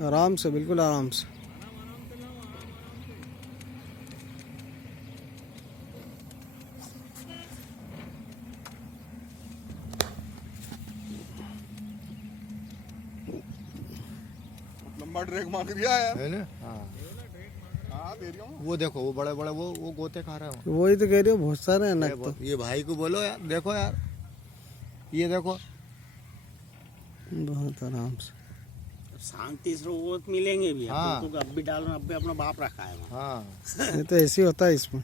आराम से, बिल्कुल आराम से। लंबा ट्रैक मार दिया है ना। हाँ दे रही हूँ। वो देखो वो बड़े बड़े वो गोते खा रहे हो। वही तो कह रही हो, बहुत सारे हैं नग तो। ये भाई को बोलो यार, देखो यार, ये देखो बहुत आराम से। शांति से वो मिलेंगे भी। हाँ। तो अब भी डालो, अब भी अपना बाप रखा है वहाँ। हाँ ये तो ऐसे ही होता है इसमें।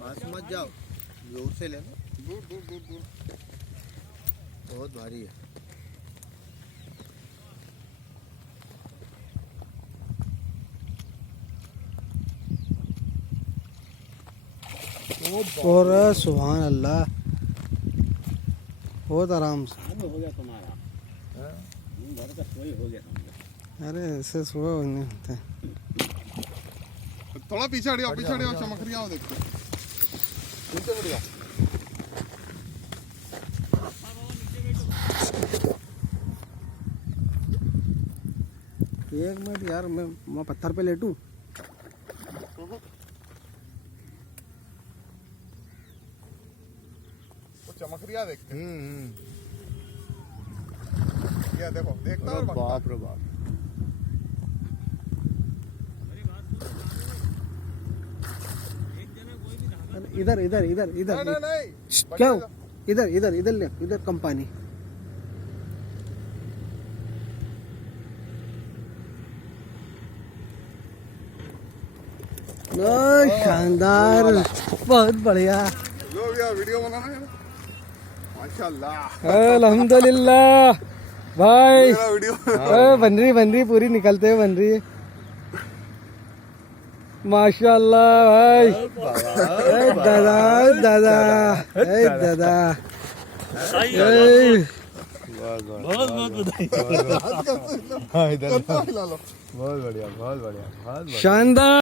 पास मत जाओ, जोर से लेना। दूर दूर दूर दूर। बहुत भारी है। और सुभान अल्लाह, बहुत आराम से। अब हो गया तुम्हारा, घर का सोई हो गया समझो। अरे ऐसे सुबह नहीं होते। थोड़ा पीछे हटियो, पीछे हटियो, चमक रही है देखो। नीचे बढ़िया। एक मिनट यार, मैं पत्थर पे लेटूं। वो चमक रही है देखते। ये देखो, देखता है बाप रे बाप। इधर इधर इधर इधर। नहीं नहीं नहीं। क्या हो? इधर इधर इधर ले, इधर कम पानी। शानदार, बहुत बढ़िया। लो भैया, वीडियो बनाना है माशाल्लाह। अल्हम्दुलिल्लाह भाई। मेरा वीडियो बन रही पूरी, निकलते हुए बन रही है। माशाल्लाह भाई। दादा दादा दादा, बहुत बहुत बधाई। करता है ला लो। बहुत बढ़िया, बहुत बढ़िया, बहुत बढ़िया। शानदार।